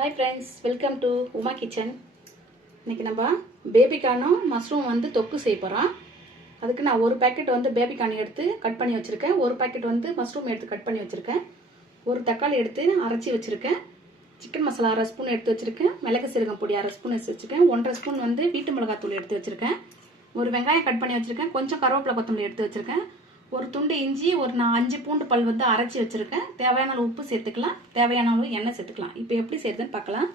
Hi friends, welcome to Uma Kitchen. இன்னைக்கு நம்ம பேபிகார்னும் mushroom வந்து தொக்கு செய்ய போறோம். அதுக்கு நான் ஒரு பாக்கெட் வந்து பேபிகார்ன் எடுத்து கட் பண்ணி வச்சிருக்கேன். ஒரு பாக்கெட் வந்து மஷ்ரூம் எடுத்து கட் பண்ணி வச்சிருக்கேன். ஒரு தக்காளி எடுத்து அரைச்சி வச்சிருக்கேன். சிக்கன் மசாலா அரை ஸ்பூன் எடுத்து வச்சிருக்கேன். மிளகு சீரகம் பொடி அரை ஸ்பூன் எடுத்து வச்சிருக்கேன். 1.5 ஸ்பூன் வந்து வீட்டு மிளகாய் தூள் எடுத்து வச்சிருக்கேன். ஒரு வெங்காயம் கட் பண்ணி வச்சிருக்கேன். கொஞ்சம் கருவேப்பிலை கொத்தமல்லி எடுத்து வச்சிருக்கேன். ஒரு துண்டு இஞ்சி, ஒரு 5 பூண்டு பல் வந்து அரைச்சி வச்சிருக்கேன். தேவையான அளவு உப்பு சேர்த்துக்கலாம், தேவையான அளவு எண்ணெய் சேர்த்துக்கலாம். இப்போ எப்படி செய்யறதுன்னு பார்க்கலாம்.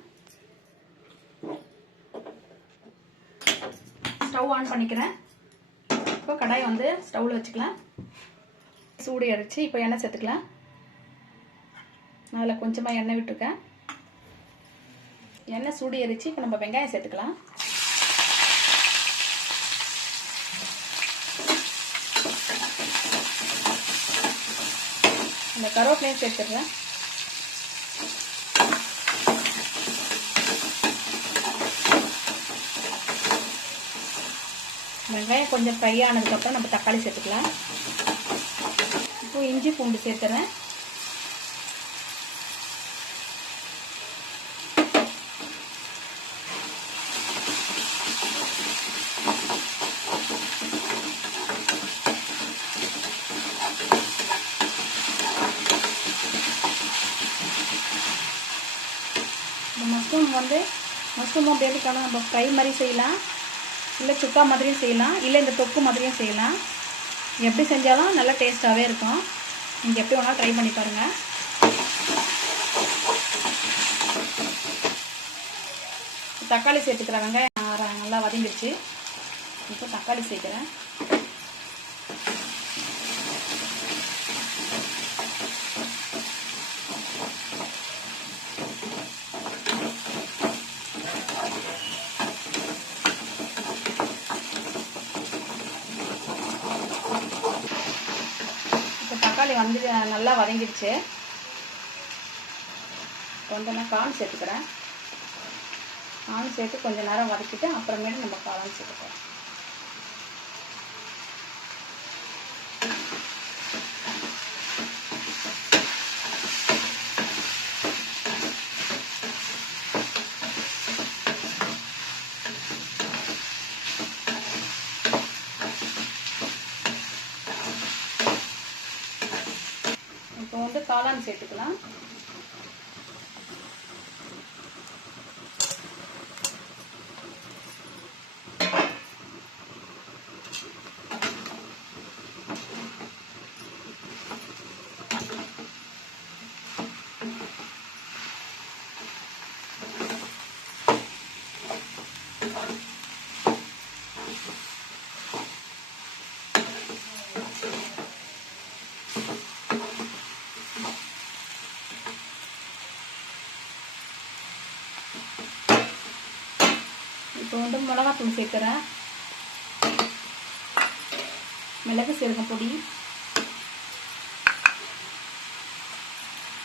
ஸ்டவ் ஆன் பண்ணிக்கிறேன். இப்போ கடாயை வந்து ஸ்டவ்ல வச்சுக்கலாம். சூடு அரைச்சி இப்போ எண்ணெய் சேர்த்துக்கலாம். அதில் கொஞ்சமாக எண்ணெய் விட்டுருக்கேன். எண்ணெய் சூடு எரிச்சு இப்போ நம்ம வெங்காயம் சேர்த்துக்கலாம். இந்த கருவேப்பிலையும் சேர்த்துடுறேன். வெங்காயம் கொஞ்சம் ஃப்ரை ஆனதுக்கப்புறம் நம்ம தக்காளி சேர்த்துக்கலாம். இப்போ இஞ்சி பூண்டு சேர்த்துறேன். மஷ்ரூமும் பேபிக்கான நம்ம ஃப்ரை மாதிரி செய்யலாம், இல்லை சுக்கா மாதிரியும் செய்யலாம், இல்லை இந்த தொக்கு மாதிரியும் செய்யலாம். எப்படி செஞ்சாலும் நல்லா டேஸ்ட்டாகவே இருக்கும். நீங்கள் எப்படி வேணாலும் ட்ரை பண்ணி பாருங்கள். தக்காளி சேர்த்துக்கிறேன். வெங்காயம் நல்லா வதங்கிடுச்சு. இப்போ தக்காளி சேர்க்குறேன். தக்காளி வந்து நல்லா வதங்கிடுச்சு. கொஞ்சம் நான் கார்ன் சேர்த்துக்கிறேன். கார்ன் சேர்த்து கொஞ்சம் நேரம் வதக்கிட்டு அப்புறமேட்டு நம்ம காளான் சேர்த்துக்கிறோம். இப்போ வந்து காளான் சேர்த்துக்கலாம். இப்போ வந்து மிளகாத்தூள் சேர்க்குறேன். மிளகு சீரகம் பொடி,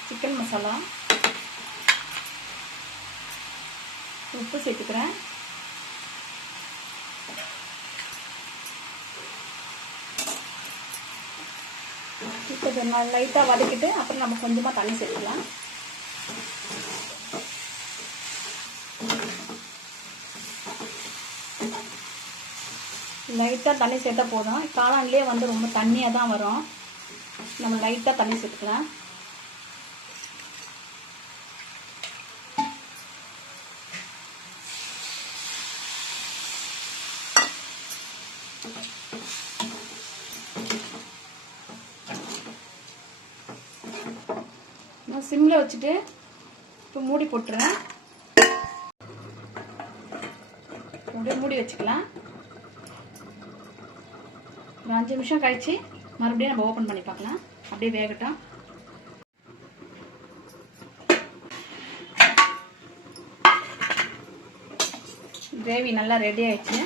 சிக்கன் மசாலா, உப்பு சேர்த்துக்கிறேன். இப்போ லைட்டாக வதக்கிட்டு அப்புறம் நம்ம கொஞ்சமாக தண்ணி சேர்த்துக்கலாம். லைட்டாக தண்ணி சேர்த்தா போதும். காளான்லேயே வந்து ரொம்ப தண்ணியாக தான் வரும். நம்ம லைட்டாக தண்ணி சேர்த்துக்கலாம். நான் சிம்மில் வச்சுட்டு இப்போ மூடி போட்டுறேன். அப்படியே மூடி வச்சுக்கலாம். ஒரு 5 நிமிஷம் கழிச்சு மறுபடியும் நம்ம ஓப்பன் பண்ணி பார்க்கலாம். அப்படியே வேகட்டும். கிரேவி நல்லா ரெடி ஆயிடுச்சு.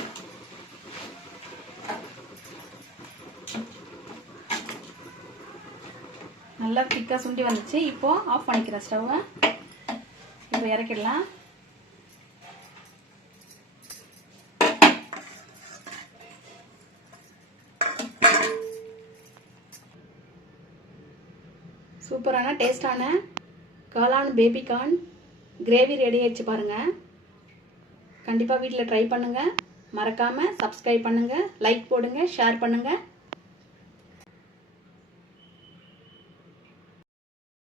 நல்லா திக்காக சுண்டி வந்துச்சு. இப்போ ஆஃப் பண்ணிக்கிறேன் ஸ்டவ்வை. இப்போ இறக்கிடலாம். சூப்பரான டேஸ்டான காளான் பேபிகார்ன் கிரேவி ரெடி ஆயிடுச்சு பாருங்கள். கண்டிப்பாக வீட்டில் ட்ரை பண்ணுங்கள். மறக்காமல் சப்ஸ்கிரைப் பண்ணுங்கள், லைக் போடுங்க, ஷேர் பண்ணுங்கள்.